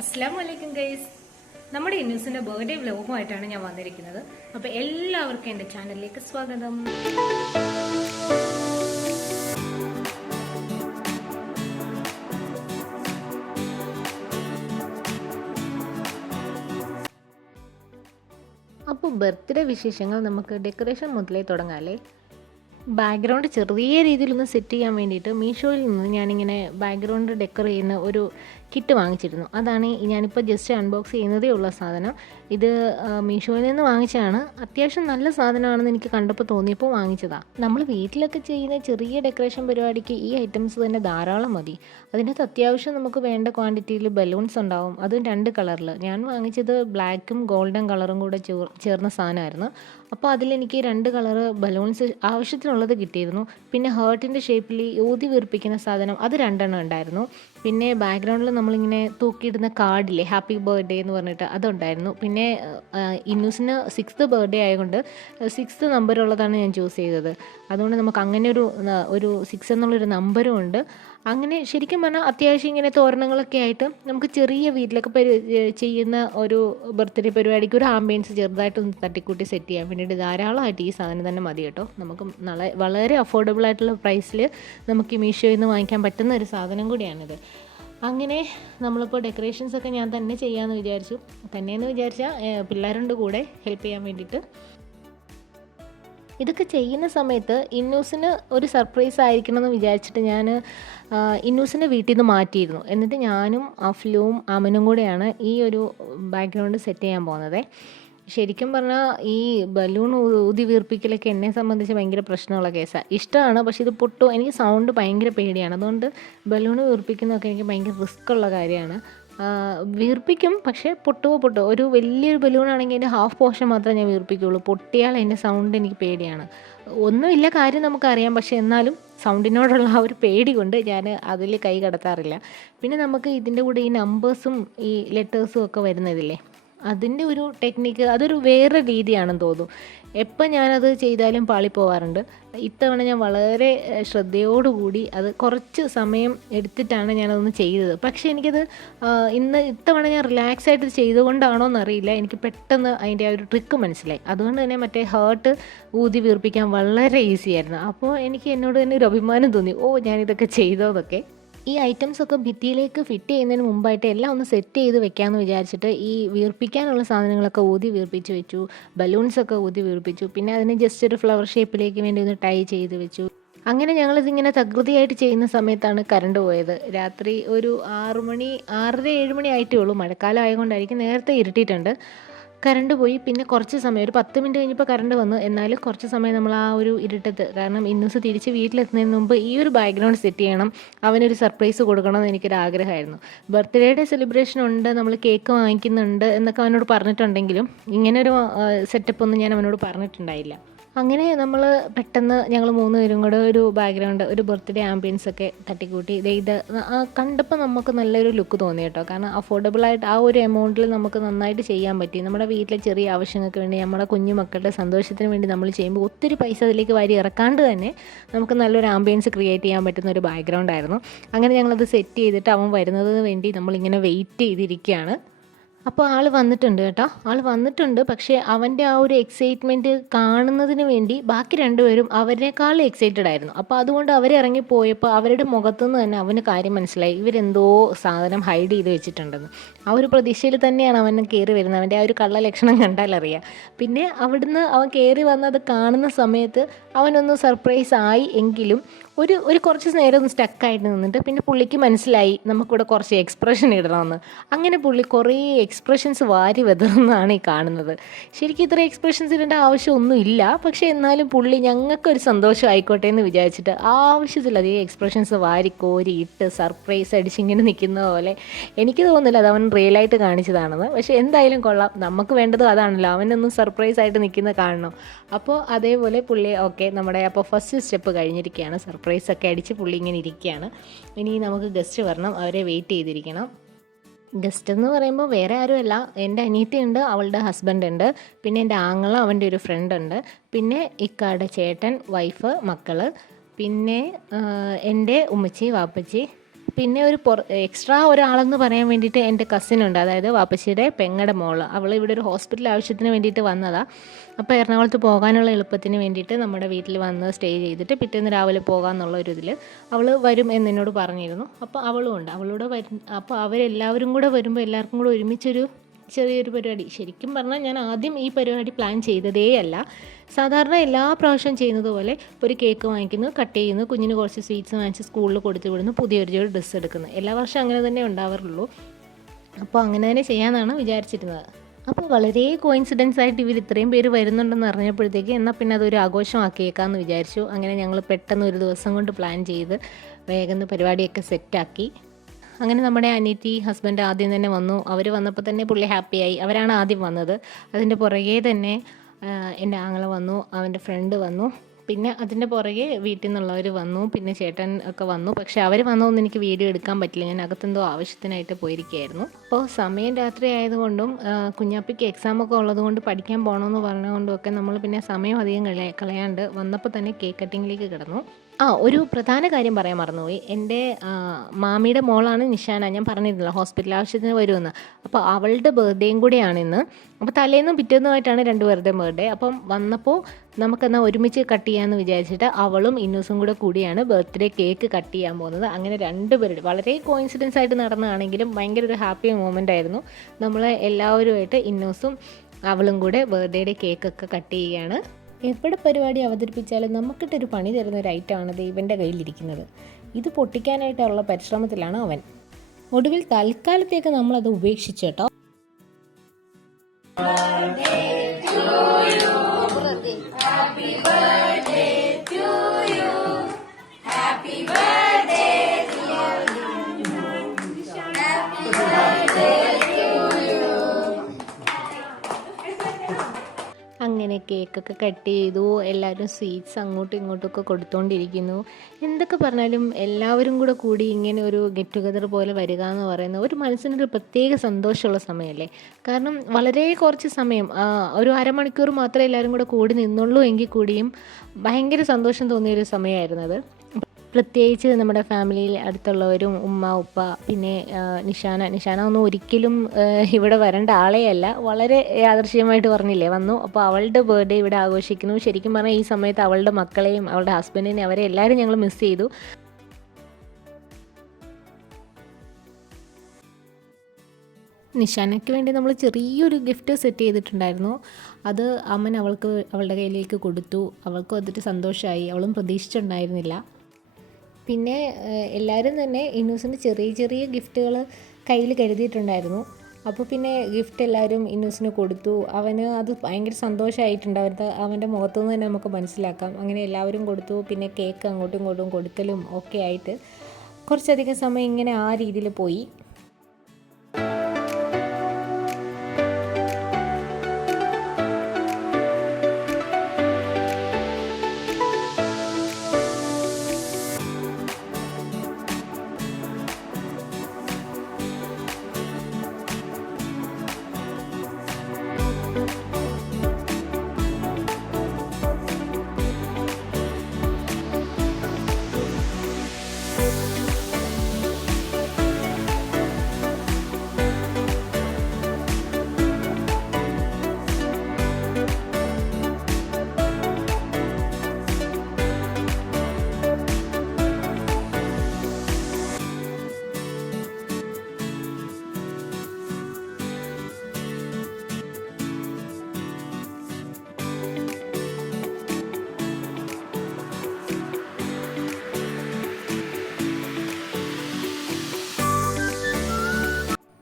അസ്സലാമലൈക്കും ഗൈസ്. നമ്മുടെ ഇന്നൂസിന്റെ ബർത്ത്ഡേ വ്ലോഗുമായിട്ടാണ് ഞാൻ വന്നിരിക്കുന്നത്. അപ്പോൾ എല്ലാവർക്കും എൻ്റെ ചാനലിലേക്ക് സ്വാഗതം. അപ്പോൾ ബർത്ത്ഡേ വിശേഷങ്ങൾ നമുക്ക് ഡെക്കറേഷൻ മുതലേ തുടങ്ങാമല്ലേ. ബാക്ക്ഗ്രൗണ്ട് ചെറിയ രീതിയിലൊന്ന് സെറ്റ് ചെയ്യാൻ വേണ്ടിയിട്ട് മീഷോയിൽ നിന്ന് ഞാനിങ്ങനെ ബാക്ക്ഗ്രൗണ്ട് ഡെക്കർ ചെയ്യുന്ന ഒരു കിറ്റ് വാങ്ങിച്ചിരുന്നു. അതാണ് ഞാനിപ്പോൾ ജസ്റ്റ് അൺബോക്സ് ചെയ്യുന്നതേ ഉള്ള സാധനം. ഇത് മീഷോയിൽ നിന്ന് വാങ്ങിച്ചതാണ്. അത്യാവശ്യം നല്ല സാധനമാണെന്ന് എനിക്ക് കണ്ടപ്പോൾ തോന്നിയപ്പോൾ വാങ്ങിച്ചതാണ്. നമ്മൾ വീട്ടിലൊക്കെ ചെയ്യുന്ന ചെറിയ ഡെക്കറേഷൻ പരിപാടിക്ക് ഈ ഐറ്റംസ് തന്നെ ധാരാളം മതി. അതിനകത്ത് അത്യാവശ്യം നമുക്ക് വേണ്ട ക്വാണ്ടിറ്റിയിൽ ബലൂൺസ് ഉണ്ടാവും, അതും 2 കളറിൽ. ഞാൻ വാങ്ങിച്ചത് ബ്ലാക്കും ഗോൾഡൻ കളറും കൂടെ ചേർന്ന സാധനമായിരുന്നു. അപ്പോൾ അതിലെനിക്ക് 2 കളറ് ബലൂൺസ് ആവശ്യത്തിനുള്ളത് കിട്ടിയിരുന്നു. പിന്നെ ഹേർട്ടിൻ്റെ ഷേപ്പിൽ ഊതി വീർപ്പിക്കുന്ന സാധനം അത് 2 എണ്ണം ഉണ്ടായിരുന്നു. പിന്നെ ബാക്ക്ഗ്രൗണ്ടിൽ നമ്മളിങ്ങനെ തൂക്കിയിടുന്ന കാർഡില്ലേ, ഹാപ്പി ബർത്ത്ഡേ എന്ന് പറഞ്ഞിട്ട് അതുണ്ടായിരുന്നു. പിന്നെ ഇന്നൂസിന് 6th ബർത്ത്ഡേ ആയതുകൊണ്ട് 6th നമ്പറുള്ളതാണ് ഞാൻ ചൂസ് ചെയ്തത്. അതുകൊണ്ട് നമുക്ക് അങ്ങനെ ഒരു 6 എന്നുള്ളൊരു നമ്പറും ഉണ്ട്. അങ്ങനെ ശരിക്കും പറഞ്ഞാൽ അത്യാവശ്യം ഇങ്ങനെ തോരണങ്ങളൊക്കെ ആയിട്ട് നമുക്ക് ചെറിയ വീട്ടിലൊക്കെ ചെയ്യുന്ന ഒരു ബർത്ത്ഡേ പരിപാടിക്ക് ഒരു ആംബിയൻസ് ചെറുതായിട്ടൊന്ന് തട്ടിക്കൂട്ടി സെറ്റ് ചെയ്യാൻ വേണ്ടിയിട്ട് ധാരാളമായിട്ട് ഈ സാധനം തന്നെ മതി കേട്ടോ. നമുക്ക് വളരെ അഫോർഡബിൾ ആയിട്ടുള്ള പ്രൈസിൽ നമുക്ക് മീഷോയിൽ നിന്ന് വാങ്ങിക്കാൻ പറ്റുന്ന ഒരു സാധനം കൂടിയാണിത്. അങ്ങനെ നമ്മളിപ്പോൾ ഡെക്കറേഷൻസൊക്കെ ഞാൻ തന്നെ ചെയ്യാമെന്ന് വിചാരിച്ചു. തന്നെയെന്ന് വിചാരിച്ചാൽ പിള്ളേരുണ്ട് കൂടെ ഹെൽപ്പ് ചെയ്യാൻ വേണ്ടിയിട്ട്. ഇതൊക്കെ ചെയ്യുന്ന സമയത്ത് ഇന്നൂസിന് ഒരു സർപ്രൈസ് ആയിരിക്കണം എന്ന് വിചാരിച്ചിട്ട് ഞാൻ ഇന്നൂസിൻ്റെ വീട്ടിൽ നിന്ന് മാറ്റിയിരുന്നു. എന്നിട്ട് ഞാനും അഫ്ലുവും അമനും കൂടെയാണ് ഈ ഒരു ബാക്ക്ഗ്രൗണ്ട് സെറ്റ് ചെയ്യാൻ പോകുന്നത്. ശരിക്കും പറഞ്ഞാൽ ഈ ബലൂൺ ഊതി വീർപ്പിക്കലൊക്കെ എന്നെ സംബന്ധിച്ച് ഭയങ്കര പ്രശ്നമുള്ള കേസാണ്. ഇഷ്ടമാണ്, പക്ഷേ ഇത് പൊട്ടും. എനിക്ക് സൗണ്ട് ഭയങ്കര പേടിയാണ്. അതുകൊണ്ട് ബലൂൺ വീർപ്പിക്കുന്നതൊക്കെ എനിക്ക് ഭയങ്കര റിസ്ക് ഉള്ള കാര്യമാണ്. വീർപ്പിക്കും, പക്ഷേ പൊട്ടുമോ ഒരു വലിയൊരു ബലൂണാണെങ്കിൽ അതിൻ്റെ ഹാഫ് പോർഷൻ മാത്രമേ ഞാൻ വീർപ്പിക്കുകയുള്ളൂ. പൊട്ടിയാൽ അതിൻ്റെ സൗണ്ട് എനിക്ക് പേടിയാണ്. ഒന്നുമില്ല, കാര്യം നമുക്കറിയാം, പക്ഷേ എന്നാലും സൗണ്ടിനോടുള്ള ആ ഒരു പേടി കൊണ്ട് ഞാൻ അതിൽ കൈ കടത്താറില്ല. പിന്നെ നമുക്ക് ഇതിൻ്റെ കൂടെ ഈ നമ്പേഴ്സും ഈ ലെറ്റേഴ്സും ഒക്കെ വരുന്നതില്ലേ, അതിൻ്റെ ഒരു ടെക്നിക്ക് അതൊരു വേറെ രീതിയാണെന്ന് തോന്നുന്നു. എപ്പോൾ ഞാനത് ചെയ്താലും പാളിപ്പോവാറുണ്ട്. ഇത്തവണ ഞാൻ വളരെ ശ്രദ്ധയോടുകൂടി അത് കുറച്ച് സമയം എടുത്തിട്ടാണ് ഞാനതൊന്ന് ചെയ്തത്. പക്ഷേ എനിക്കത് ഇത്തവണ ഞാൻ റിലാക്സ് ആയിട്ട് ചെയ്തുകൊണ്ടാണോ എന്നറിയില്ല, എനിക്ക് പെട്ടെന്ന് അതിൻ്റെ ആ ഒരു ട്രിക്ക് മനസ്സിലായി. അതുകൊണ്ട് തന്നെ മറ്റേ ഹേർട്ട് ഊതി വീർപ്പിക്കാൻ വളരെ ഈസി ആയിരുന്നു. അപ്പോൾ എനിക്ക് എന്നോട് തന്നെ ഒരു അഭിമാനം തോന്നി, ഞാനിതൊക്കെ ചെയ്തതൊക്കെ. ഈ ഐറ്റംസൊക്കെ ഭിത്തിയിലേക്ക് ഫിറ്റ് ചെയ്യുന്നതിന് മുമ്പായിട്ട് എല്ലാം ഒന്ന് സെറ്റ് ചെയ്ത് വെക്കാമെന്ന് വിചാരിച്ചിട്ട് ഈ വീർപ്പിക്കാനുള്ള സാധനങ്ങളൊക്കെ ഊതി വീർപ്പിച്ച് വെച്ചു. ബലൂൺസൊക്കെ ഊതി വീർപ്പിച്ചു. പിന്നെ അതിന് ജസ്റ്റ് ഒരു ഫ്ലവർ ഷേപ്പിലേക്ക് വേണ്ടി ഒന്ന് ടൈ ചെയ്ത് വെച്ചു. അങ്ങനെ ഞങ്ങളിതിങ്ങനെ തകൃതിയായിട്ട് ചെയ്യുന്ന സമയത്താണ് കറണ്ട് പോയത്. രാത്രി ഒരു 6 മണി 6:30 7 മണി ആയിട്ടേ ഉള്ളൂ. മഴക്കാലം ആയതുകൊണ്ടായിരിക്കും, നേരത്തെ ഇരുട്ടിയിട്ടുണ്ട്. കറണ്ട് പോയി. പിന്നെ കുറച്ച് സമയം ഒരു 10 മിനിറ്റ് കഴിഞ്ഞപ്പോൾ കറണ്ട് വന്നു. എന്നാലും കുറച്ച് സമയം നമ്മൾ ആ ഒരു ഇരുട്ടത്ത്, കാരണം ഇന്നൂസ് തിരിച്ച് വീട്ടിലെത്തുന്നതിന് മുമ്പ് ഈ ഒരു ബാക്ക്ഗ്രൗണ്ട് സെറ്റ് ചെയ്യണം, അവനൊരു സർപ്രൈസ് കൊടുക്കണം എന്ന് എനിക്കൊരു ആഗ്രഹമായിരുന്നു. ബർത്ത്ഡേയുടെ സെലിബ്രേഷൻ ഉണ്ട്, നമ്മൾ കേക്ക് വാങ്ങിക്കുന്നുണ്ട് എന്നൊക്കെ അവനോട് പറഞ്ഞിട്ടുണ്ടെങ്കിലും ഇങ്ങനൊരു സെറ്റപ്പ് ഒന്നും ഞാൻ അവനോട് പറഞ്ഞിട്ടുണ്ടായില്ല. അങ്ങനെ നമ്മൾ പെട്ടെന്ന് ഞങ്ങൾ 3 പേരും കൂടെ ഒരു ബാക്ക്ഗ്രൗണ്ട്, ഒരു ബർത്ത്ഡേ ആംബിയൻസ് ഒക്കെ തട്ടിക്കൂട്ടി. ഇത് കണ്ടപ്പോൾ നമുക്ക് നല്ലൊരു ലുക്ക് തോന്നി കേട്ടോ. കാരണം അഫോർഡബിളായിട്ട് ആ ഒരു എമൗണ്ടിൽ നമുക്ക് നന്നായിട്ട് ചെയ്യാൻ പറ്റി. നമ്മുടെ വീട്ടിലെ ചെറിയ ആവശ്യങ്ങൾക്ക് വേണ്ടി, നമ്മുടെ കുഞ്ഞു മക്കളുടെ സന്തോഷത്തിന് വേണ്ടി നമ്മൾ ചെയ്യുമ്പോൾ ഒത്തിരി പൈസ അതിലേക്ക് വാരി ഇറക്കാണ്ട് തന്നെ നമുക്ക് നല്ലൊരു ആംബിയൻസ് ക്രിയേറ്റ് ചെയ്യാൻ പറ്റുന്ന ഒരു ബാക്ക്ഗ്രൗണ്ട് ആയിരുന്നു. അങ്ങനെ ഞങ്ങളത് സെറ്റ് ചെയ്തിട്ട് അവൻ വരുന്നതിന് വേണ്ടി നമ്മളിങ്ങനെ വെയിറ്റ് ചെയ്തിരിക്കുകയാണ്. അപ്പോൾ ആൾ വന്നിട്ടുണ്ട് കേട്ടോ, ആൾ വന്നിട്ടുണ്ട്. പക്ഷേ അവൻ്റെ ആ ഒരു എക്സൈറ്റ്മെൻറ്റ് കാണുന്നതിന് വേണ്ടി ബാക്കി 2 പേരും അവരെക്കാളും എക്സൈറ്റഡ് ആയിരുന്നു. അപ്പോൾ അതുകൊണ്ട് അവരിറങ്ങിപ്പോയപ്പോൾ അവരുടെ മുഖത്തുനിന്ന് തന്നെ അവന് കാര്യം മനസ്സിലായി, ഇവരെന്തോ സാധനം ഹൈഡ് ചെയ്ത് വെച്ചിട്ടുണ്ടെന്ന്. ആ ഒരു പ്രതീക്ഷയിൽ തന്നെയാണ് അവൻ കയറി വരുന്നത്. അവൻ്റെ ആ ഒരു കള്ള ലക്ഷണം കണ്ടാലറിയാം. പിന്നെ അവിടുന്ന് അവൻ കയറി വന്നത് കാണുന്ന സമയത്ത് അവനൊന്ന് സർപ്രൈസ് ആയി. എങ്കിലും ഒരു കുറച്ച് നേരം ഒന്ന് സ്റ്റക്കായിട്ട് നിന്നിട്ട് പിന്നെ പുള്ളിക്ക് മനസ്സിലായി നമുക്കിവിടെ കുറച്ച് എക്സ്പ്രഷൻ ഇടണമെന്ന്. അങ്ങനെ പുള്ളി കുറേ എക്സ്പ്രഷൻസ് വാരി വെതറുന്നതാണ് ഈ കാണുന്നത്. ശരിക്കും ഇത്ര എക്സ്പ്രഷൻസ് ഇടേണ്ട ആവശ്യമൊന്നുമില്ല, പക്ഷേ എന്നാലും പുള്ളി ഞങ്ങൾക്കൊരു സന്തോഷം ആയിക്കോട്ടെ എന്ന് വിചാരിച്ചിട്ട് ആവശ്യത്തിലധികം എക്സ്പ്രഷൻസ് വാരി കോരി ഇട്ട് സർപ്രൈസ് അടിച്ചിങ്ങനെ നിൽക്കുന്ന പോലെ. എനിക്ക് തോന്നുന്നില്ല അത് അവൻ റിയലായിട്ട് കാണിച്ചതാണെന്ന്. പക്ഷേ എന്തായാലും കൊള്ളാം, നമുക്ക് വേണ്ടത് അതാണല്ലോ, അവനൊന്നും സർപ്രൈസ് ആയിട്ട് നിൽക്കുന്ന കാണണം. അപ്പോൾ അതേപോലെ പുള്ളി നമ്മുടെ അപ്പോൾ ഫസ്റ്റ് സ്റ്റെപ്പ് കഴിഞ്ഞിരിക്കുകയാണ്. സർപ്രൈസൊക്കെ അടിച്ച് പുള്ളി ഇങ്ങനെ ഇരിക്കുകയാണ്. ഇനി നമുക്ക് ഗസ്റ്റ് വരണം, അവരെ വെയിറ്റ് ചെയ്തിരിക്കണം. ഗസ്റ്റ് എന്ന് പറയുമ്പോൾ വേറെ ആരുമല്ല, എൻ്റെ അനിയത്തിയുണ്ട്, അവളുടെ ഹസ്ബൻഡ് ഉണ്ട്, പിന്നെ എൻ്റെ ആങ്ങള, അവൻ്റെ ഒരു ഫ്രണ്ട് ഉണ്ട്, പിന്നെ ഇക്കാടെ ചേട്ടൻ, വൈഫ്, മക്കൾ, പിന്നെ എൻ്റെ ഉമ്മച്ചി, വാപ്പച്ചി, പിന്നെ എക്സ്ട്രാ ഒരാളെന്ന് പറയാൻ വേണ്ടിയിട്ട് എൻ്റെ കസിനുണ്ട്, അതായത് വാപ്പച്ചിയുടെ പെങ്ങടെ മോള്. അവൾ ഇവിടെ ഒരു ഹോസ്പിറ്റൽ ആവശ്യത്തിന് വേണ്ടിയിട്ട് വന്നതാണ്. അപ്പോൾ എറണാകുളത്ത് പോകാനുള്ള എളുപ്പത്തിന് വേണ്ടിയിട്ട് നമ്മുടെ വീട്ടിൽ വന്ന് സ്റ്റേ ചെയ്തിട്ട് പിറ്റേന്ന് രാവിലെ പോകാമെന്നുള്ള ഒരു ഇതിൽ അവൾ വരും എന്നോട് പറഞ്ഞിരുന്നു. അപ്പോൾ അവളും ഉണ്ട്, അപ്പോൾ അവരെല്ലാവരും കൂടെ വരുമ്പോൾ എല്ലാവർക്കും കൂടെ ഒരുമിച്ചൊരു ചെറിയൊരു പരിപാടി. ശരിക്കും പറഞ്ഞാൽ ഞാൻ ആദ്യം ഈ പരിപാടി പ്ലാൻ ചെയ്തതേ അല്ല. സാധാരണ എല്ലാ പ്രാവശ്യം ചെയ്യുന്നത് പോലെ ഒരു കേക്ക് വാങ്ങിക്കുന്നു, കട്ട് ചെയ്യുന്നു, കുഞ്ഞിന് കുറച്ച് സ്വീറ്റ്സ് വാങ്ങിച്ച് സ്കൂളിൽ കൊടുത്തു വിടുന്നു, പുതിയൊരു ജോഡി ഡ്രസ്സ് എടുക്കുന്നു. എല്ലാ വർഷവും അങ്ങനെ തന്നെ ഉണ്ടാവാറുള്ളൂ. അപ്പോൾ അങ്ങനെ തന്നെ ചെയ്യാമെന്നാണ് വിചാരിച്ചിരുന്നത്. അപ്പോൾ വളരെ കോയിൻസിഡൻസ് ആയിട്ട് ഇവർ ഇത്രയും പേര് വരുന്നുണ്ടെന്ന് അറിഞ്ഞപ്പോഴത്തേക്ക് എന്നാൽ പിന്നെ അതൊരു ആഘോഷമാക്കിയേക്കാമെന്ന് വിചാരിച്ചു. അങ്ങനെ ഞങ്ങൾ പെട്ടെന്ന് ഒരു ദിവസം കൊണ്ട് പ്ലാൻ ചെയ്ത് വേഗം പരിപാടിയൊക്കെ സെറ്റാക്കി. അങ്ങനെ നമ്മുടെ അനിയത്തി ഹസ്ബൻഡ് ആദ്യം തന്നെ വന്നു. അവർ വന്നപ്പോൾ തന്നെ പുള്ളി ഹാപ്പിയായി. അവരാണ് ആദ്യം വന്നത്. അതിൻ്റെ പുറകെ തന്നെ എൻ്റെ ആങ്ങള വന്നു, അവൻ്റെ ഫ്രണ്ട് വന്നു, പിന്നെ അതിൻ്റെ പുറകെ വീട്ടിൽ നിന്നുള്ളവർ വന്നു, പിന്നെ ചേട്ടൻ ഒക്കെ വന്നു. പക്ഷേ അവർ വന്നതൊന്നും എനിക്ക് വീഡിയോ എടുക്കാൻ പറ്റില്ല, ഞാൻ അകത്തെന്തോ ആവശ്യത്തിനായിട്ട് പോയിരിക്കുകയായിരുന്നു. അപ്പോൾ സമയം രാത്രി ആയതുകൊണ്ടും കുഞ്ഞാപ്പിക്ക് എക്സാമൊക്കെ ഉള്ളതുകൊണ്ട് പഠിക്കാൻ പോകണമെന്ന് പറഞ്ഞതുകൊണ്ടും ഒക്കെ നമ്മൾ പിന്നെ സമയം അധികം കളയാണ്ട് വന്നപ്പോൾ തന്നെ കേക്ക് കട്ടിങ്ങിലേക്ക് കിടന്നു. ഒരു പ്രധാന കാര്യം പറയാൻ മറന്നുപോയി. എൻ്റെ മാമിയുടെ മോളാണ് നിഷാന, ഞാൻ പറഞ്ഞിരുന്നില്ല ഹോസ്പിറ്റൽ ആവശ്യത്തിന് വരുമെന്ന്. അപ്പോൾ അവളുടെ ബർത്ത്ഡേയും കൂടെയാണ് ഇന്ന്. അപ്പോൾ തലേന്നും പിറ്റേന്നുമായിട്ടാണ് രണ്ടുപേരുടെയും ബർത്ത്ഡേ. അപ്പം വന്നപ്പോൾ നമുക്കെന്നാൽ ഒരുമിച്ച് കട്ട് ചെയ്യാമെന്ന് വിചാരിച്ചിട്ട് അവളും ഇന്നൂസും കൂടിയാണ് ബർത്ത്ഡേ കേക്ക് കട്ട് ചെയ്യാൻ പോകുന്നത്. അങ്ങനെ രണ്ടുപേരുടെ വളരെ കോയിൻസിഡൻസ് ആയിട്ട് നടന്നതാണെങ്കിലും ഭയങ്കര ഒരു ഹാപ്പി മൊമെൻ്റ് ആയിരുന്നു. നമ്മൾ എല്ലാവരുമായിട്ട് ഇന്നൂസും അവളും കൂടെ ബർത്ത്ഡേയുടെ കേക്കൊക്കെ കട്ട് ചെയ്യുകയാണ്. എവിടെ പരിപാടി അവതരിപ്പിച്ചാലും നമുക്കിട്ടൊരു പണി തരുന്ന ഒരു ഐറ്റമാണ് ഇവൻ്റെ കയ്യിലിരിക്കുന്നത്. ഇത് പൊട്ടിക്കാനായിട്ടുള്ള പരിശ്രമത്തിലാണ് അവൻ. ഒടുവിൽ തൽക്കാലത്തേക്ക് നമ്മളത് ഉപേക്ഷിച്ചു കേട്ടോ. അങ്ങനെ കേക്കൊക്കെ കട്ട് ചെയ്തു, എല്ലാവരും സ്വീറ്റ്സ് അങ്ങോട്ടും ഇങ്ങോട്ടുമൊക്കെ കൊടുത്തുകൊണ്ടിരിക്കുന്നു. എന്തൊക്കെ പറഞ്ഞാലും എല്ലാവരും കൂടി ഇങ്ങനെ ഒരു ഗെറ്റ് ടുഗദർ പോലെ വരിക എന്ന് പറയുന്നത് ഒരു മനസ്സിനൊരു പ്രത്യേക സന്തോഷമുള്ള സമയമല്ലേ. കാരണം വളരെ കുറച്ച് സമയം, ഒരു അരമണിക്കൂർ മാത്രമേ എല്ലാവരും കൂടി നിന്നുള്ളൂ എങ്കിൽ കൂടിയും ഭയങ്കര സന്തോഷം തോന്നിയൊരു സമയമായിരുന്നത്. പ്രത്യേകിച്ച് നമ്മുടെ ഫാമിലിയിൽ അടുത്തുള്ളവരും ഉമ്മ ഉപ്പ പിന്നെ നിഷാന ഒന്നും ഒരിക്കലും ഇവിടെ വരേണ്ട ആളെയല്ല, വളരെ യാദൃശ്ചികമായിട്ട് പറഞ്ഞില്ലേ വന്നു. അപ്പോൾ അവളുടെ ബർത്ത്ഡേ ഇവിടെ ആഘോഷിക്കുന്നു. ശരിക്കും പറഞ്ഞാൽ ഈ സമയത്ത് അവളുടെ മക്കളെയും അവളുടെ ഹസ്ബൻഡിനെയും അവരെ എല്ലാവരും ഞങ്ങൾ മിസ് ചെയ്തു. നിഷാനയ്ക്ക് വേണ്ടി നമ്മൾ ചെറിയൊരു ഗിഫ്റ്റ് സെറ്റ് ചെയ്തിട്ടുണ്ടായിരുന്നു. അത് അമ്മൻ അവളുടെ കയ്യിലേക്ക് കൊടുത്തു. അവൾക്കും അതൊരു സന്തോഷമായി, അവളും പ്രതീക്ഷിച്ചിട്ടുണ്ടായിരുന്നില്ല. പിന്നെ എല്ലാവരും തന്നെ ഇന്നൂസിന് ചെറിയ ചെറിയ ഗിഫ്റ്റുകൾ കയ്യിൽ കരുതിയിട്ടുണ്ടായിരുന്നു. അപ്പോൾ പിന്നെ ഗിഫ്റ്റ് എല്ലാവരും ഇന്നൂസിന് കൊടുത്തു. അവന് അത് ഭയങ്കര സന്തോഷമായിട്ടുണ്ട്, അവൻ്റെ മുഖത്തുനിന്ന് തന്നെ നമുക്ക് മനസ്സിലാക്കാം. അങ്ങനെ എല്ലാവരും കൊടുത്തു. പിന്നെ കേക്ക് അങ്ങോട്ടും ഇങ്ങോട്ടും കൊടുക്കലും ഒക്കെ ആയിട്ട് കുറച്ചധികം സമയം ഇങ്ങനെ ആ രീതിയിൽ പോയി.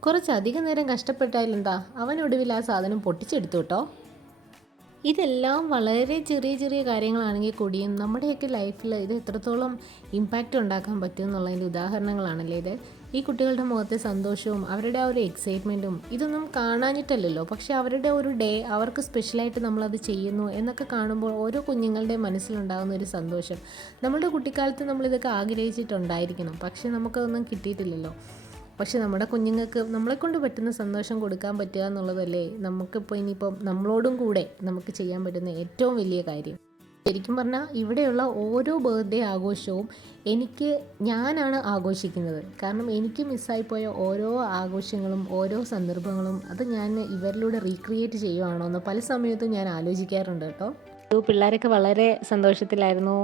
കുറച്ചധികം നേരം കഷ്ടപ്പെട്ടാലെന്താ, അവനൊടുവിൽ ആ സാധനം പൊട്ടിച്ചെടുത്തു കേട്ടോ. ഇതെല്ലാം വളരെ ചെറിയ ചെറിയ കാര്യങ്ങളാണെങ്കിൽ കൂടിയും നമ്മുടെയൊക്കെ ലൈഫിൽ ഇത് എത്രത്തോളം ഇമ്പാക്റ്റ് ഉണ്ടാക്കാൻ പറ്റും എന്നുള്ളതിൻ്റെ ഉദാഹരണങ്ങളാണല്ലേ ഇത്. ഈ കുട്ടികളുടെ മുഖത്തെ സന്തോഷവും അവരുടെ ആ ഒരു എക്സൈറ്റ്മെൻറ്റും ഇതൊന്നും കാണാനിട്ടല്ലല്ലോ, പക്ഷെ അവരുടെ ഒരു ഡേ അവർക്ക് സ്പെഷ്യലായിട്ട് നമ്മളത് ചെയ്യുന്നു എന്നൊക്കെ കാണുമ്പോൾ ഓരോ കുഞ്ഞുങ്ങളുടെ മനസ്സിലുണ്ടാകുന്ന ഒരു സന്തോഷം. നമ്മുടെ കുട്ടിക്കാലത്ത് നമ്മളിതൊക്കെ ആഗ്രഹിച്ചിട്ടുണ്ടായിരിക്കണം, പക്ഷെ നമുക്കതൊന്നും കിട്ടിയിട്ടില്ലല്ലോ. പക്ഷെ നമ്മുടെ കുഞ്ഞുങ്ങൾക്ക് നമ്മളെക്കൊണ്ട് പറ്റുന്ന സന്തോഷം കൊടുക്കാൻ പറ്റുക എന്നുള്ളതല്ലേ നമുക്കിപ്പോൾ ഇനിയിപ്പം നമ്മളോടും കൂടെ നമുക്ക് ചെയ്യാൻ പറ്റുന്ന ഏറ്റവും വലിയ കാര്യം. ശരിക്കും പറഞ്ഞാൽ ഇവിടെയുള്ള ഓരോ ബർത്ത്ഡേ ആഘോഷവും ഞാനാണ് ആഘോഷിക്കുന്നത്. കാരണം എനിക്ക് മിസ്സായിപ്പോയ ഓരോ ആഘോഷങ്ങളും ഓരോ സന്ദർഭങ്ങളും അത് ഞാൻ ഇവരിലൂടെ റീക്രിയേറ്റ് ചെയ്യുവാണോ എന്ന് പല സമയത്തും ഞാൻ ആലോചിക്കാറുണ്ട് കേട്ടോ. പിള്ളേരൊക്കെ വളരെ സന്തോഷത്തിലായിരുന്നു.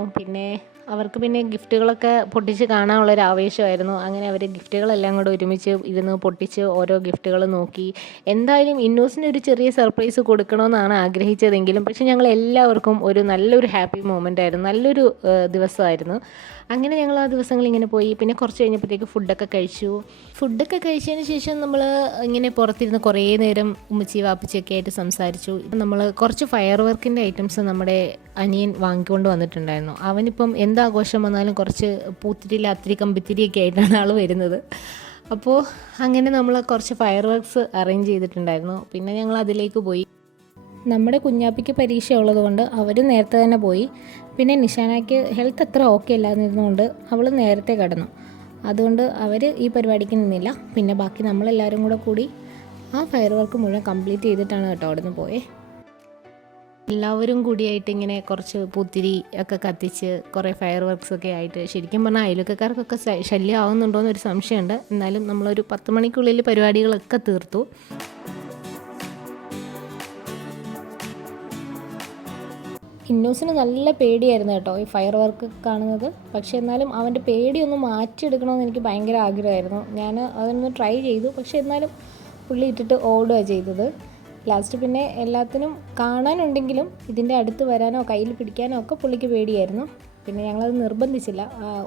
അവർക്ക് ഗിഫ്റ്റുകളൊക്കെ പൊട്ടിച്ച് കാണാനുള്ളൊരു ആവേശമായിരുന്നു. അങ്ങനെ അവർ ഗിഫ്റ്റുകളെല്ലാം കൂടെ ഒരുമിച്ച് ഇരുന്ന് പൊട്ടിച്ച് ഓരോ ഗിഫ്റ്റുകൾ നോക്കി. എന്തായാലും ഇന്നൂസിന് ഒരു ചെറിയ സർപ്രൈസ് കൊടുക്കണമെന്നാണ് ആഗ്രഹിച്ചതെങ്കിലും പക്ഷെ ഞങ്ങൾ എല്ലാവർക്കും നല്ലൊരു ഹാപ്പി മൊമെൻ്റ് ആയിരുന്നു. നല്ലൊരു ദിവസമായിരുന്നു. അങ്ങനെ ഞങ്ങൾ ആ ദിവസങ്ങൾ ഇങ്ങനെ പോയി. കുറച്ച് കഴിഞ്ഞപ്പോഴത്തേക്ക് ഫുഡൊക്കെ കഴിച്ചതിന് ശേഷം നമ്മൾ ഇങ്ങനെ പുറത്തിരുന്ന് കുറേ നേരം ഉമ്മച്ചി വാപ്പച്ചിയൊക്കെ ആയിട്ട് സംസാരിച്ചു. നമ്മൾ കുറച്ച് ഫയർ വർക്കിൻ്റെ ഐറ്റംസ് നമ്മുടെ അനിയൻ വാങ്ങിക്കൊണ്ട് വന്നിട്ടുണ്ടായിരുന്നു. അവനിപ്പം എന്താഘോഷം വന്നാലും കുറച്ച് പൂത്തിരി ലാത്തിരി കമ്പിത്തിരിയൊക്കെ ആയിട്ടാണ് ആൾ വരുന്നത്. അപ്പോൾ അങ്ങനെ നമ്മൾ കുറച്ച് ഫയർ വർക്ക്സ് അറേഞ്ച് ചെയ്തിട്ടുണ്ടായിരുന്നു. ഞങ്ങൾ അതിലേക്ക് പോയി. നമ്മുടെ കുഞ്ഞാപ്പിക്ക് പരീക്ഷ ഉള്ളതുകൊണ്ട് അവർ നേരത്തെ തന്നെ പോയി. നിഷാനയ്ക്ക് ഹെൽത്ത് അത്ര ഓക്കെ അല്ലാതിരുന്നുകൊണ്ട് അവൾ നേരത്തെ കിടന്നു. അതുകൊണ്ട് അവർ ഈ പരിപാടിക്ക് നിന്നില്ല. ബാക്കി നമ്മളെല്ലാവരും കൂടി ആ ഫയർ വർക്ക് മുഴുവൻ കംപ്ലീറ്റ് ചെയ്തിട്ടാണ് കേട്ടോ അവിടെ നിന്ന് പോയേ. എല്ലാവരും കൂടിയായിട്ട് ഇങ്ങനെ കുറച്ച് പൂത്തിരി ഒക്കെ കത്തിച്ച് കുറേ ഫയർ വർക്ക്സ് ഒക്കെ ആയിട്ട് ശരിക്കും പറഞ്ഞാൽ അയൽവക്കക്കാർക്കൊക്കെ ശല്യം ആവുന്നുണ്ടോയെന്നൊരു സംശയമുണ്ട്. എന്നാലും നമ്മളൊരു 10 മണിക്കുള്ളിൽ പരിപാടികളൊക്കെ തീർത്തു. ഇന്നൂസിന് നല്ല പേടിയായിരുന്നു കേട്ടോ ഈ ഫയർ വർക്ക് കാണുന്നത്. പക്ഷേ എന്നാലും അവൻ്റെ പേടിയൊന്ന് മാറ്റിയെടുക്കണമെന്ന് എനിക്ക് ഭയങ്കര ആഗ്രഹമായിരുന്നു. ഞാൻ അതൊന്ന് ട്രൈ ചെയ്തു. പക്ഷേ എന്നാലും പുള്ളി ഇട്ടിട്ട് ഓടുകയാണ് ചെയ്തത്. ലാസ്റ്റ് എല്ലാത്തിനും കാണാനുണ്ടെങ്കിലും ഇതിൻ്റെ അടുത്ത് വരാനോ കയ്യിൽ പിടിക്കാനോ ഒക്കെ പുള്ളിക്ക് പേടിയായിരുന്നു. ഞങ്ങളത് നിർബന്ധിച്ചില്ല.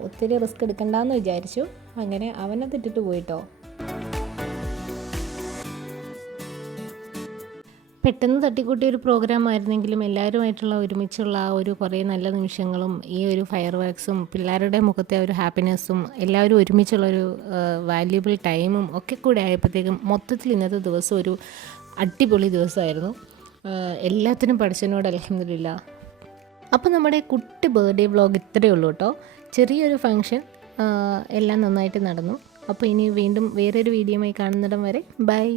ഒത്തിരി റിസ്ക് എടുക്കണ്ടെന്ന് വിചാരിച്ചു. അങ്ങനെ അവനത് ഇട്ടിട്ട് പോയിട്ടോ. പെട്ടെന്ന് തട്ടിക്കൂട്ടിയ ഒരു പ്രോഗ്രാം ആയിരുന്നെങ്കിലും എല്ലാവരുമായിട്ടുള്ള ഒരുമിച്ചുള്ള കുറേ നല്ല നിമിഷങ്ങളും ഈ ഫയർ വർക്ക്സും പിള്ളേരുടെ മുഖത്തെ ഒരു ഹാപ്പിനെസ്സും എല്ലാവരും ഒരുമിച്ചുള്ളൊരു വാല്യുബിൾ ടൈമും ഒക്കെ കൂടെ ആയപ്പോഴത്തേക്കും മൊത്തത്തിൽ ഇന്നത്തെ ദിവസം ഒരു അടിപൊളി ദിവസമായിരുന്നു. എല്ലാത്തിനും പഠിച്ചതിനോട് അൽഹംദുലില്ലാ. അപ്പോൾ നമ്മുടെ കുട്ടി ബർത്ത്ഡേ വ്ളോഗ് ഇത്രയേ ഉള്ളൂ കേട്ടോ. ചെറിയൊരു ഫങ്ഷൻ എല്ലാം നന്നായിട്ട് നടന്നു. അപ്പോൾ ഇനി വീണ്ടും വേറൊരു വീഡിയോയുമായി കാണുന്നിടം വരെ ബൈ.